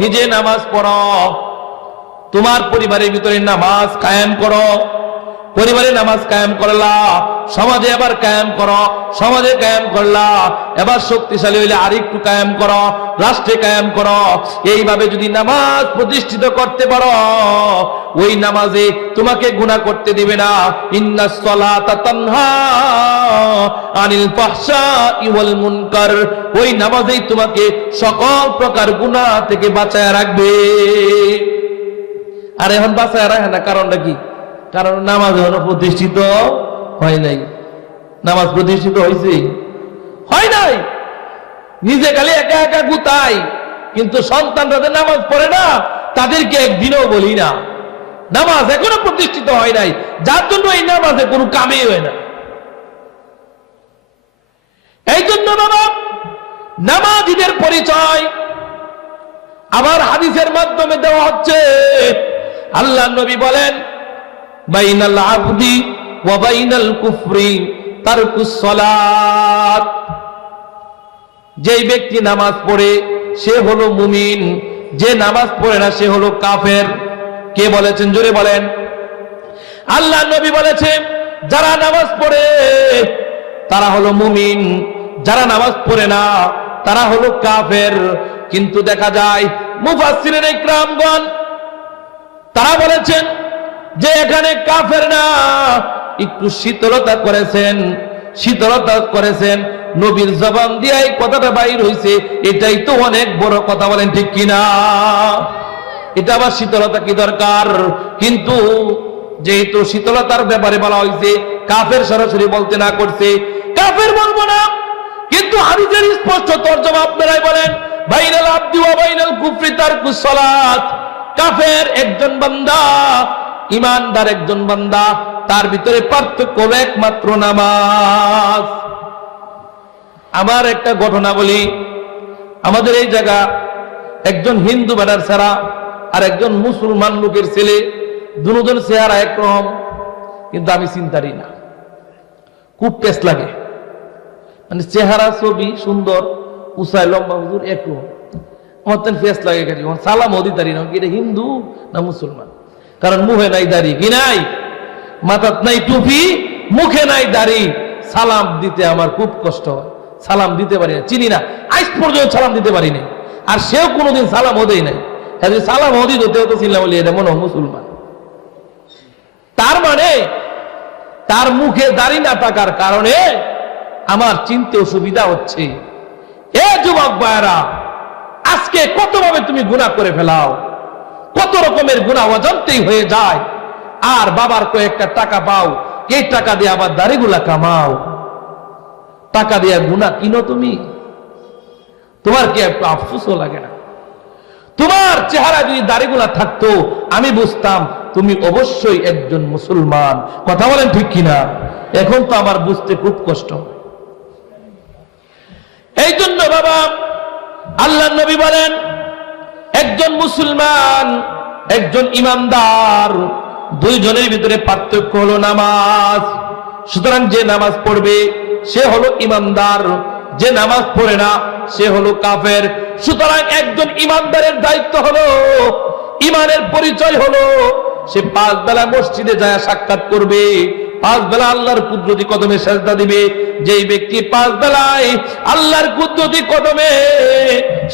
নিজে নামাজ পড়ো, তোমার পরিবারের ভিতরে নামাজ কায়েম করো। পরিবারে নামাজ কায়েম করলা, সমাজে এবার কায়েম করো, সমাজে কায়েম করলা, এবার শক্তিশালী হইলে আরেকটু কায়েম করো, রাষ্ট্রে কায়েম করো। এইভাবে যদি নামাজ প্রতিষ্ঠিত করতে পারো, ওই নামাজে তোমাকে গুনাহ করতে দিবে না। ইন্নাস সালাতা তানহা আনিল ফাহশাই ওয়াল মুনকার। ওই নামাজেই তোমাকে সকল প্রকার গুনাহ থেকে বাঁচায় রাখবে। আর এখন বাঁচায় রাখে না, কারণটা কি? কারণ নামাজ এখনো প্রতিষ্ঠিত হয় নাই। নামাজ প্রতিষ্ঠিত হয়েছে? হয় নাই। নিজে খালি একা একা গুতাই, কিন্তু সন্তানরা যে নামাজ পড়ে না, তাদেরকে একদিনও বলি না। নামাজ এখনো প্রতিষ্ঠিত হয় নাই, যার জন্য এই নামাজে কোনো কামেই হয় না। এই জন্য বাবা, নামাজীদের পরিচয় আবার হাদিসের মাধ্যমে দেওয়া হচ্ছে। আল্লাহ নবী বলেন, বাইনাল আবদি ওয়া বাইনাল কুফরি তারকুস সালাত। যেই ব্যক্তি নামাজ পড়ে সে হলো মুমিন, যে নামাজ পড়ে না সে হলো কাফের। কে বলেছেন? জোরে বলেন। আল্লাহ নবী বলেছেন, যারা নামাজ পড়ে তারা হলো মুমিন, যারা নামাজ পড়ে না তারা হলো কাফের। কিন্তু দেখা যায় মুফাসসিরিন ইকরামগণ তারা বলেছেন যে এখানে কাফের না, একটু শীতলতা করেছেন, নবীর জবান দিয়ে এই কথাটা বাইর হইছে, এটাই তো অনেক বড় কথা। বলেন ঠিক কিনা? এটা আবার শীতলতা কি দরকার? কিন্তু যেহেতু শীতলতার ব্যাপারে বলা হয়েছে, কাফের সরাসরি বলতে না করছে, কাফের বলবো না, কিন্তু হাদিসের স্পষ্ট তরজমা আপনারাই বলেন, বাইনাল আবদি ওয়া বাইনাল কুফরি তারকুস সালাত। কাফের একজন বান্দা, ঈমানদার একজন বান্দা, তার ভিতরে পার্থক্য হলো একমাত্র নামাজ। আমার একটা ঘটনা বলি, আমাদের এই জায়গা একজন হিন্দু বেটার ছেড়া আর একজন মুসলমান লোকের ছেলে, দুজন চেহারা একরকম, কিন্তু আমি চিন্তারি না, খুব টেস্ট লাগে, মানে চেহারা ছবি সুন্দর, উঁচাই লম্বা হুজুর একরকম, আমার তো ফেস লাগে কেন সালাম হদি তারি না, এটা হিন্দু না মুসলমান, কারণ মুখে নাই দাড়ি, কি নাই মাথাত নাই টুপি, মুখে নাই দাড়ি, সালাম দিতে আমার খুব কষ্ট হয়, সালাম দিতে পারি না, চিনি না, আজ পর্যন্ত সালাম দিতে পারি না, আর সেও কোনোদিন সালাম হদেই নাই, সালাম হদি হতে হতো চিনলাম বলি এটা মনে হয় মুসলমান। তার মানে তার মুখে দাড়ি না থাকার কারণে আমার চিনতে অসুবিধা হচ্ছে। এ যুবক ভাইরা, আজকে কতভাবে তুমি গুনাহ করে ফেলাও, কত রকমের গুনাহ অজান্তেই হয়ে যায়, আর বাবার কয়েকটা টাকা পাও, এই টাকা দিয়ে আবার দাড়িগুলা কামাও, টাকা দিয়ে গুনাহ কিনো তুমি, তোমার কি একটু আফসোসও লাগে না? তোমার চেহারা যদি দাড়িগুলা থাকতো আমি বুঝতাম তুমি অবশ্যই একজন মুসলমান। কথা বলেন ঠিক কিনা? এখন তো আমার বুঝতে খুব কষ্ট। এই জন্য বাবা আল্লাহর নবী বলেন, একজন মুসলমান, একজন ইমানদার, দুইজনের ভিতরে পার্থক্য হলো নামাজ। সুতরাং যে নামাজ পড়বে সে হলো ইমানদার, যে নামাজ পড়ে না সে হলো কাফের। সুতরাং একজন ইমানদারের দায়িত্ব হলো, ইমানের পরিচয় হলো সে 5 বেলা মসজিদে যায় সাক্ষাৎ করবে, 5 বেলা আল্লাহর কুদরতি কদমে সেজদা দিবে। যেই ব্যক্তি 5 বেলায় আল্লাহর কুদরতি কদমে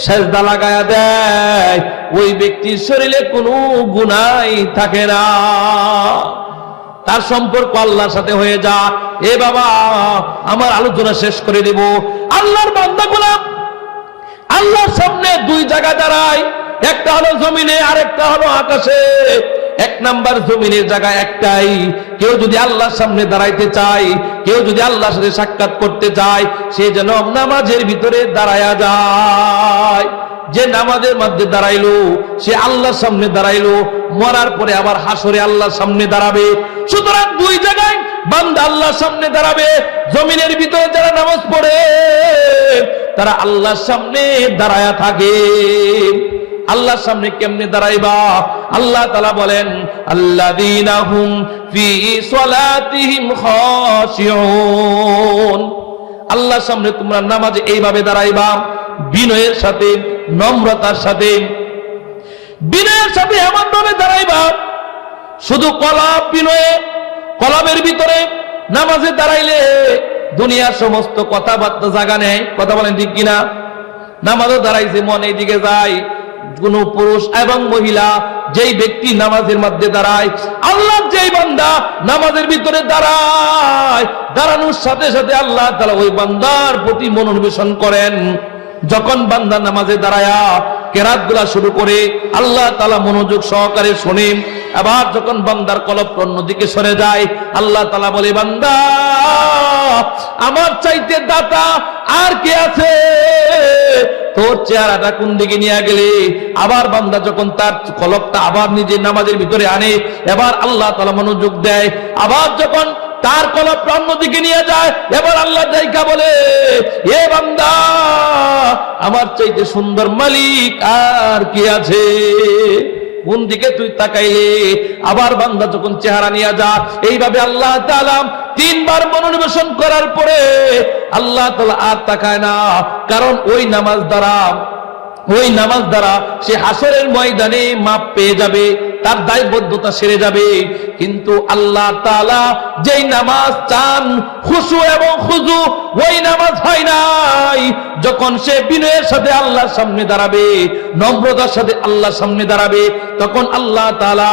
সেজদা লাগায়া দেয়, ওই ব্যক্তির শরীরে কোনো গুনাহ থাকে না, তার সম্পর্ক আল্লাহর সাথে হয়ে যা। এ বাবা, আমার আলোচনা শেষ করে দেব। আল্লাহর বান্দাগুলো আল্লাহর সামনে 2 জায়গা দাঁড়ায়, একটা হলো জমিনে আর একটা হলো আকাশে। 1 নাম্বার জমিনের জায়গা একটাই, কেউ যদি আল্লাহর সামনে দাঁড়াইতে চায়, কেউ যদি আল্লাহর সাথে সাক্ষাৎ করতে চায়, সে যেন নামাজের ভিতরে দাঁড়ায়া যায়। যে নামাজের মধ্যে দাঁড়াইলো সে আল্লাহর সামনে দাঁড়াইলো, মরার পরে আবার হাসরে আল্লাহর সামনে দাঁড়াবে। সুতরাং 2 জায়গায় বান্দা আল্লাহর সামনে দাঁড়াবে। জমিনের ভিতরে যারা নামাজ পড়ে তারা আল্লাহর সামনে দাঁড়ায়া থাকে। আল্লাহর সামনে কেমনে দাঁড়াইবা? আল্লাহ তাআলা বলেন, আল্লাযীনা হুম ফি সালাতিহিম খাশিউন। আল্লাহর সামনে তোমরা নামাজে এইভাবে দাঁড়াইবা, বিনয়ের সাথে, নম্রতার সাথে, বিনয়ের সাথে এমন ভাবে দাঁড়াইবা, শুধু কলাপ বিনয়ে, কলাপের ভিতরে নামাজে দাঁড়াইলে দুনিয়ার সমস্ত কথাবার্তা জায়গা নেয়। কথা বলেন ঠিক কিনা? নামাজে দাঁড়াইছে মন এইদিকে যায়। কোন পুরুষ এবং মহিলা যেই ব্যক্তি নামাজের মধ্যে দাঁড়ায়, আল্লাহ যেই বান্দা নামাজের ভিতরে দাঁড়ায়, দাঁড়ানোর সাথে সাথে আল্লাহ তাআলা ওই বান্দার প্রতি মনোনিবেশন করেন। যখন বান্দা নামাজে দাঁড়ায়া কেরাতগুলা শুরু করে আল্লাহ তাআলা মনোযোগ সহকারে শোনেন। আবার যখন বান্দার কলব অন্যদিকে সরে যায়, আল্লাহ তাআলা বলে, বান্দা আমার চাইতে দাতা আর কে আছে? তোর চেহারাটা কোন দিকে নিয়ে গেলে? আবার বান্দা যখন তার কলবটা আবার নিজের নামাজের ভিতরে আনে, এবার আল্লাহ তাআলা মনোযোগ দেয়। আবার যখন তার কলব অন্যদিকে নিয়ে যায়, এবার আল্লাহ ডাইকা বলে, এ বান্দা আমার চাইতে সুন্দর মালিক আর কি আছে? কোন দিকে তুই তাকাইলে? আবার বান্দা যখন চেহারা নিয়ে যা, এইভাবে আল্লাহ তাআলা 3 বার মনোনিবেশন করার পরে আল্লাহ তাআলা আর তাকায় না। কারণ ওই নামাজ দ্বারা সে হাসরের ময়দানে মাপ পেয়ে যাবে, তার দায়বদ্ধতা সেরে যাবে। কিন্তু আল্লাহ তাআলা যেই নামাজ চান খুশু এবং খুজু, ওই নামাজ হয় নাই। যখন সে বিনয়ের সাথে আল্লাহর সামনে দাঁড়াবে, নম্রতার সাথে আল্লাহর সামনে দাঁড়াবে, তখন আল্লাহ তাআলা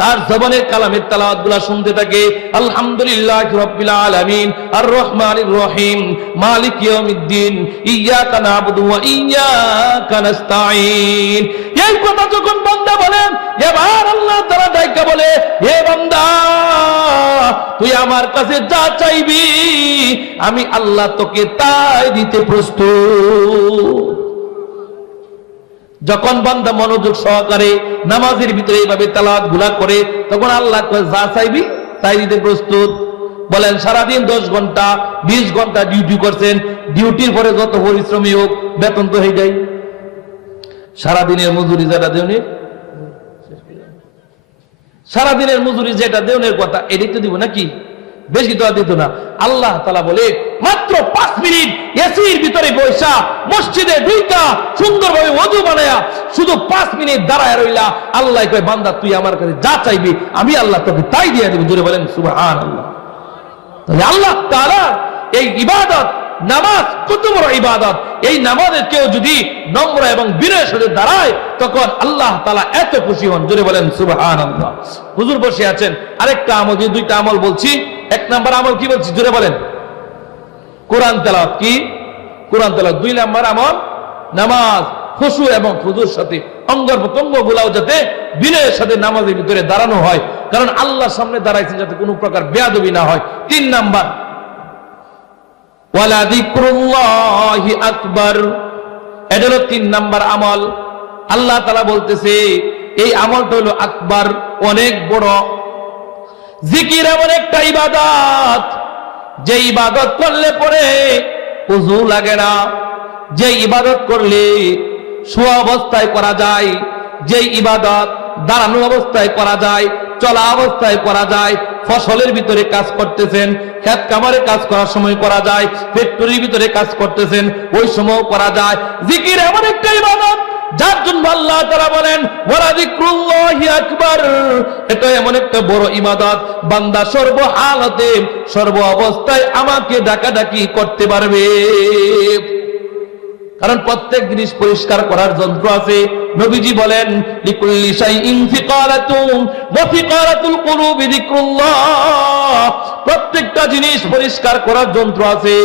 তার জবানের কালামের তেলাওয়াতগুলো শুনতে থাকে। আলহামদুলিল্লাহি রাব্বিল আলামিন, আর রহমানির রহিম, মালিক ইয়াউমিদ্দিন, ইয়্যাকা না'বুদু ওয়া ইয়্যাকা নাস্তাঈন। এই কথা যখন বান্দা বলেন, এবার আল্লাহ তাআলা ডাইকা বলে, হে বান্দা তুই আমার কাছে যা চাইবি আমি আল্লাহ তোকে তাই দিতে প্রস্তুত। যখন বান্দা মনোযোগ সহকারে নামাজের ভিতরে এইভাবে তেলাওয়াত গুলা করে তখন আল্লাহ যা চাইবি তাই দিতে প্রস্তুত। বলেন সারাদিন 10 ঘন্টা 20 ঘন্টা ডিউটি করছেন, ডিউটির পরে যত পরিশ্রমী হোক বেতন তো হয়ে যায়। সারাদিনের মজুরি যেটা দেওনের, সারাদিনের মজুরি যেটা দেওনের কথা এটাই তো দিব নাকি, বেশি তো দিত না। আল্লাহ তাআলা বলে মাত্র 5 মিনিট এসির ভিতরে বসা মসজিদে ঢুইকা সুন্দরভাবে ওযু বানায়া শুধু 5 মিনিট দাঁড়ায় রইলা, আল্লাহ কয় বান্দা তুই আমার কাছে যা চাইবি আমি আল্লাহ তোকে তাই দিয়ে দেব। জোরে বলেন সুবহানাল্লাহ। তাহলে আল্লাহ তাআলা এই ইবাদত নামাজ কত বড় ইবাদত, এই নামাজে কেউ যদি নম্র এবং বিনয়ের সাথে দাঁড়ায় তখন আল্লাহ তাআলা এত খুশি হন। জোরে বলেন সুবহানাল্লাহ। হুজুর বসে আছেন, আরেকটা আমল, যে দুইটা আমল বলছি, 1 নাম্বার আমল কি বলছি জোরে বলেন, কোরআন তেলাওয়াত। কি কোরআন তেলাওয়াত। 2 নাম্বার আমল নামাজ, খুশু এবং খুজুর সাথে অঙ্গ প্রত্যঙ্গ গুলাও যাতে বিনয়ের সাথে নামাজের ভিতরে দাঁড়ানো হয়, কারণ আল্লাহর সামনে দাঁড়াইছেন যাতে কোনো প্রকার বেয়াদবি না হয়। 3 নাম্বার ওয়ালা যিকরুল্লাহি আকবার, এটা হলো 3 নাম্বার আমল। আল্লাহ তাআলা বলতেছে এই আমলটা হলো আকবার, অনেক বড়। জিকির এমন একটা ইবাদত, যে ইবাদত করলে পরে ওযু লাগে না, যে ইবাদত করলে শোয়া অবস্থায় করা যায়, যে ইবাদত দাঁড়ানো অবস্থায় করা যায়, চলা অবস্থায় করা যায়, ফসলের ভিতরে কাজ করতেছেন, ক্ষেত খামারে কাজ করার সময় করা যায়, ফ্যাক্টরির ভিতরে কাজ করতেছেন ওই সময় করা যায়। জিকির এমন একটা ইবাদত যার জন্য আল্লাহ তাআলা বলেন ওয়ালা যিকরুল্লাহি আকবার, এটা এমন একটা বড় ইবাদত বান্দা সর্বহালতে সর্ব অবস্থায় আমাকে ডাকাডাকি করতে পারবে। কারণ প্রত্যেক জিনিস পরিষ্কার করার যন্ত্র আছে। নবীজি বলেন লিকুল্লি শাইইন ফিকারাতুন ওয়া ফিকারাতুল কুলুবি যিকরুল্লাহ, প্রত্যেকটা জিনিস পরিষ্কার করার যন্ত্র আছে,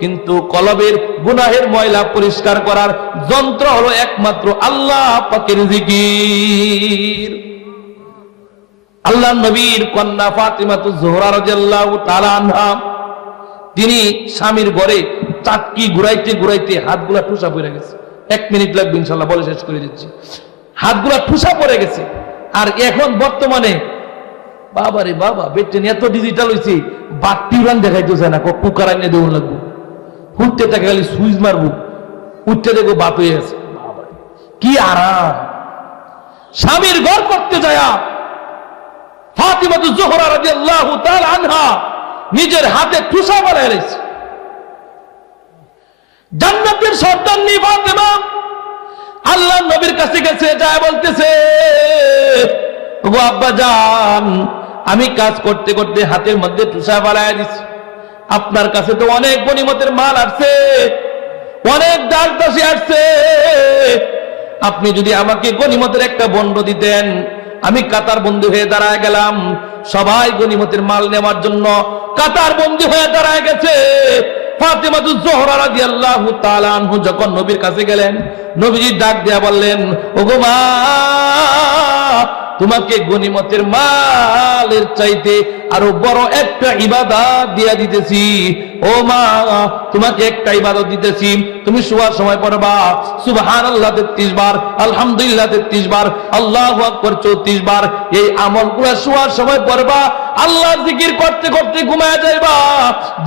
কিন্তু কলবের গুনাহের ময়লা পরিষ্কার করার যন্ত্র হলো একমাত্র আল্লাহ পাকের জিকির। আল্লাহর নবীর কন্যা ফাতিমাতুজ জোহরা রাদিয়াল্লাহু তাআলা আনহা, তিনি স্বামীর ঘরে চাটকি ঘুরাইতে ঘুরাইতে হাতগুলা ঠুসা পড়ে গেছে। 1 মিনিট লাগবে ইনশাআল্লাহ, বলে শেষ করে দিচ্ছি। হাতগুলা ঠুসা পড়ে গেছে। আর এখন বর্তমানে বাবারে বাবা বেটেন এত ডিজিটাল হইছে, বাতি উড়ান দেখাইতে চায় না, কুকার আইনে দেউন লাগবো, ফুটতে থাকে খালি সুইচ মারবো, উঠতে দেখবো বাত হয়ে গেছে। কি আরাম! স্বামীর ঘর করতে যায় ফাতিমাতুজ জোহরা রাদিয়াল্লাহু তাআলা আনহা নিজের হাতে ঠুসা বানায় রেখেছে। জান্নাতের সন্তাননি ফাতিমা আল্লাহর নবীর কাছে গেছে, যায় বলতেছে ওগো আব্বা জান, আমি কাজ করতে করতে হাতের মধ্যে ঠুসা বানায় দিছি, আপনার কাছে তো অনেক গনিমতের মাল আসছে, অনেক দাসদাসী আসছে, আপনি যদি আমাকে গনিমতের একটা বন্ড দিতেন, আমি কাতার বন্দী হয়ে দাঁড়ায় গেলাম। সবাই গনিমতের মাল নেওয়ার জন্য কাতার বন্দী হয়ে দাঁড়ায় গেছে। ফাতিমাতুজ জোহরা রাদিয়াল্লাহু তাআলা আনহু যখন নবীর কাছে গেলেন, নবীজি ডাক দিয়া বললেন ওগো মা, তোমাকে গনিমতের মালের চাইতে আরো বড় একটা ইবাদত দিয়া দিতেছি। ও মা, তোমাকে একটা ইবাদত দিতেছি, তুমি শোয়ার সময় পড়বা সুবহানাল্লাহ 33 বার, আলহামদুলিল্লাহ 33 বার, আল্লাহু আকবার 34 বার। এই আমলগুলো শোয়ার সময় পড়বা, আল্লাহর জিকির করতে করতে ঘুমায় যাইবা,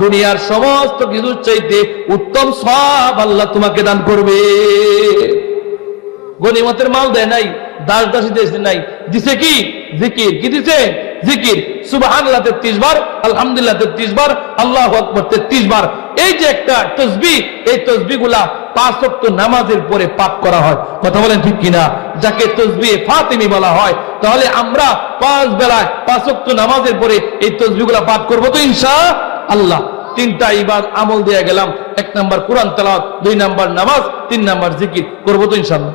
দুনিয়ার সমস্ত কিছুর চাইতে উত্তম সওয়াব আল্লাহ তোমাকে দান করবে। গনিমতের মাল দেয় নাই, দাসদাসী দেশে নাই, দিছে কি জিকির। কি দিছে? জিকির। সুবহানাল্লাহ 33 বার, আলহামদুলিল্লাহ 33 বার, আল্লাহু আকবার 33 বার। এই যে একটা তাসবিহ, এই তাসবিহগুলা 5 ওয়াক্ত নামাজের পরে পাঠ করা হয়। কথা বলেন ঠিক কিনা? যাকে তাসবিহ ফাতিমি বলা হয়। তাহলে আমরা 5 বেলায় 5 ওয়াক্ত নামাজের পরে এই তাসবিহগুলা পাঠ করব তো ইনশাআল্লাহ। 3টা ইবাদত আমল দিয়ে গেলাম। 1 নাম্বার কোরআন তেলাওয়াত, 2 নাম্বার নামাজ, 3 নাম্বার জিকির করব তো ইনশাআল্লাহ।